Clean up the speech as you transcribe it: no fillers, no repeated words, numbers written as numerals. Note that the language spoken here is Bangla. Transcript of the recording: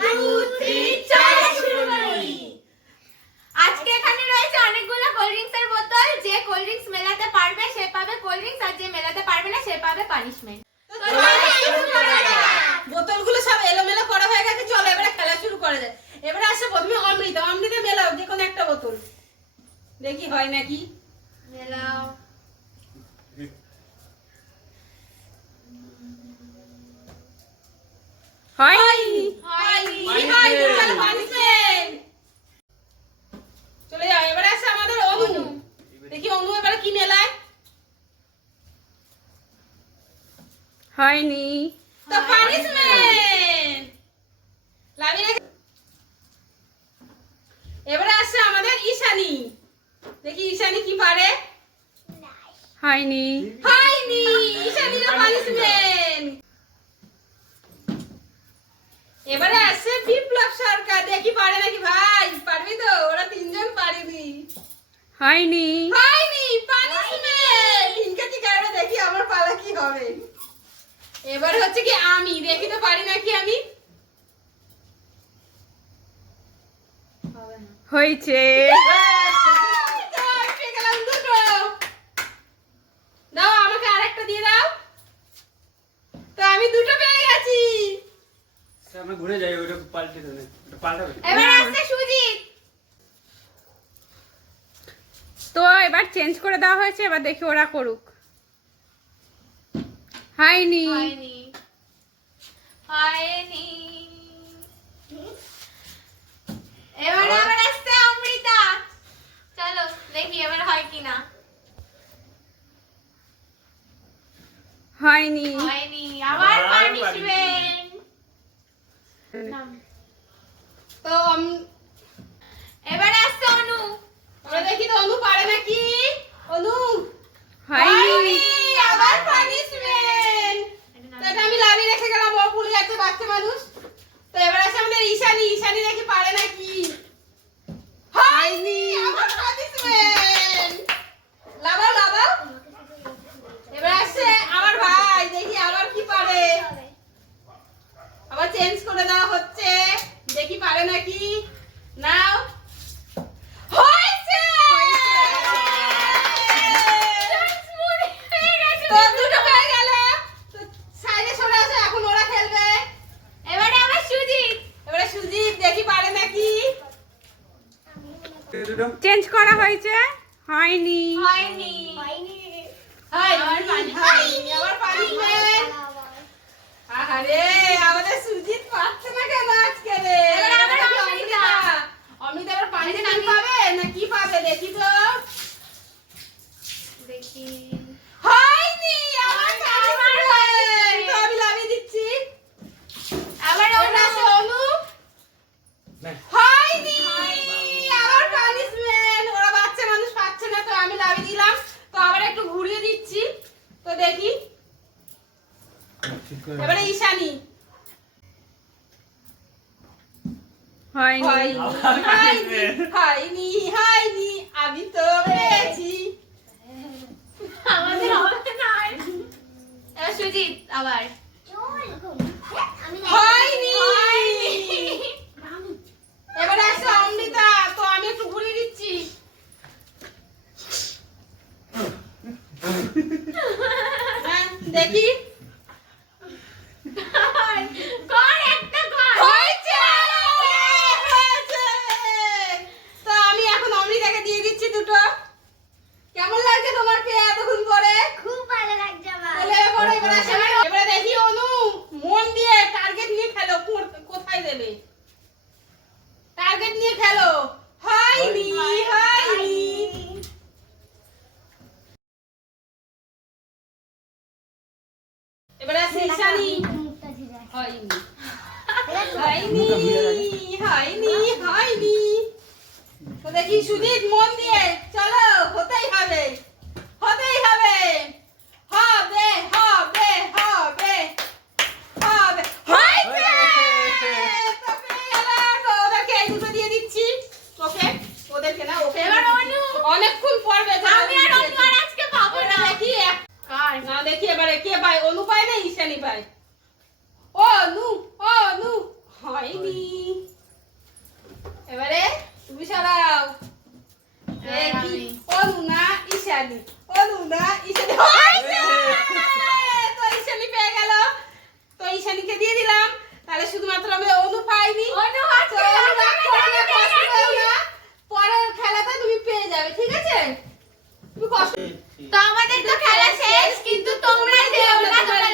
2 3 চলো শুরু করি। আজকে এখানে রয়েছে অনেকগুলো কোল্ড ড্রিঙ্কসের বোতল। যে কোল্ড ড্রিঙ্কস মেলাতে পারবে সে পাবে কোল্ড ড্রিঙ্কস, আর যে মেলাতে পারবে না সে পাবে পানিশমেন্ট। বোতলগুলো সব এলোমেলো করা হয়ে গেছে, চলো এবারে খেলা শুরু করা যায়। এবারে আসে প্রথমে অমৃতা মেলাও যে কোনো একটা বোতল, দেখি হয় নাকি। মেলাও হয়নি হয়নি। চলো পানিশমেন্ট চলে যাও। এবারে আসে আমাদের অনু, দেখি অনু এবারে কি মেলায়। হয়নি। তো পানিশমেন্ট লাভিনা। এবারে আসে আমাদের ঈশানী, দেখি ঈশানী কি পারে। হয়নি। হয়নি, ঈশানীর পানিশমেন্ট। এবারে আসে বিপ্লব সরকার, দেখি পারে নাকি। ভাই পারবি তো? ওরা তিনজন পারেনি। হয়নি। হয়নি, পানিশমেন্ট। ইনকাটি কারণে দেখি আমার পালা কি হবে। এবার হচ্ছে কি আমি, দেখি তো পারি নাকি আমি। হয়েছে। তো আমি পেয়ে গেলাম দুটো। দাও আমাকে আরেকটা দিয়ে দাও। তো আমি দুটো পেয়ে গেছি। আমরা ঘুরে যাই, ওটা পাল্টে দেবে, ওটা পাল্টাবে। এবার আসছে সুজিত। তো এবার চেঞ্জ করে দেওয়া হয়েছে, এবার দেখি ওরা করুক। হয়নি। হয়নি হয়নি। এবার আবার আসছে অমৃতা। চলো দেখি এবার হয় কিনা। হয়নি। হয়নি, আবার আবার পানিশমেন্ট। তো এবার আসছে অনু। আমরা দেখি তো অনু পারে নাকি। অনু হয়নি। আবার পানিশমেন্ট। তো এটা আমি লাভি রেখে গেলাম, ও ভুলে যাচ্ছে বাচ্চা মানুষ। তো এবার আছে আমাদের ঈশানী, ঈশানী দেখি পারে নাকি। হয়নি, আবার পানিশমেন্ট। লাভাও লাভাও। এবার আসছে আমার ভাই, দেখি আবার কি পারে। আবার চেঞ্জ করে দেওয়া হচ্ছে, দেখি পারে নাকি। নাও হয়েছে। তো দুটো পেয়ে গেল। তো সাইডে সরে আসো, এখন ওরা খেলবে। এবারে আবার সুজিত। এবারে সুজিত, দেখি পারে নাকি। দুটো চেঞ্জ করা হয়েছে। হয়নি। হয়নি হয়নি, হয়নি। আবার পানিশমেন্ট। আরে আমাদের সুজিত পাচ্ছে না কেন আজকে রে। এবার আবার দেখি অমৃতা। অমৃতা আবার পানিশমেন্ট পাবে না কি পাবে, দেখি তো। দেখি হয়নি, আবার আবার পানিশমেন্ট। তো আমি লাভিয়ে দিচ্ছি। আবার এবার আসে অনু। না, হয়নি, আবার পানিশমেন্ট। ওরা বাচ্চা মানুষ পাচ্ছে না, তো আমি লাভিয়ে দিলাম। তো আবার একটু ঘুরিয়ে দিচ্ছি, তো দেখি। ঠিক করে এবারে ঈশানী। হয়নি। হয়নি, আমি তো পেয়েছি। আমাদের হবে না আর। এবার সুজিত আবার। হয়নি। এবারে আসছে অমৃতা, তো আমি একটু ঘুরিয়ে দিচ্ছি। হ্যাঁ, দেখি। কর একটা কর। হয়েছে, হয়েছে। তো আমি এখন অমৃতাকে দিয়ে দিচ্ছি দুটো। কেমন লাগছে তোমার পেয়ে এতক্ষণ পরে? খুব ভালো লাগছে আমার। তাহলে এবারে আসে। এবারে দেখি অনু, মন দিয়ে টার্গেট নিয়ে খেলো, কোথায় দেবে। টার্গেট নিয়ে খেলো। হয়নি, হয়নি। এবারে আসে ঈশানী। হয়নি, হয়নি, হয়নি, হয়নি। তো দেখি সুজিত, মন দিয়ে চলো, হতেই হবে, হতেই হবে, হবে, হবে, হবে, হবে। হয়েছে। তো পেয়ে গেলাম। তো ওদেরকে এই দুটো দিয়ে দিচ্ছি। ওকে, ওদেরকে না, ওকে। এবার অনু। অনেকক্ষণ পর বেঁচে আমি আর অনু আর আজকে পাবো না। দেখি কার? না, দেখি এবারে কে পায়। অনু পায় না ঈশানী পায়। অনু, অনু হয়নি। ঈশানী। অনু না ঈশানী হয়েছে। তো ঈশানী পেয়ে গেল। তো ঈশানীকে দিয়ে দিলাম। তাহলে শুধুমাত্র আমি অনু পাইনি। অনু তো আজকে অনু রাগ করবে, আমাকে কষ্ট পেও না। পরের খেলাতে তুমি পেয়ে যাবে, ঠিক আছে? তুমি কষ্ট তো আমাদের তো খেলা শেষ, কিন্তু তোমরা যেও না, তোমরা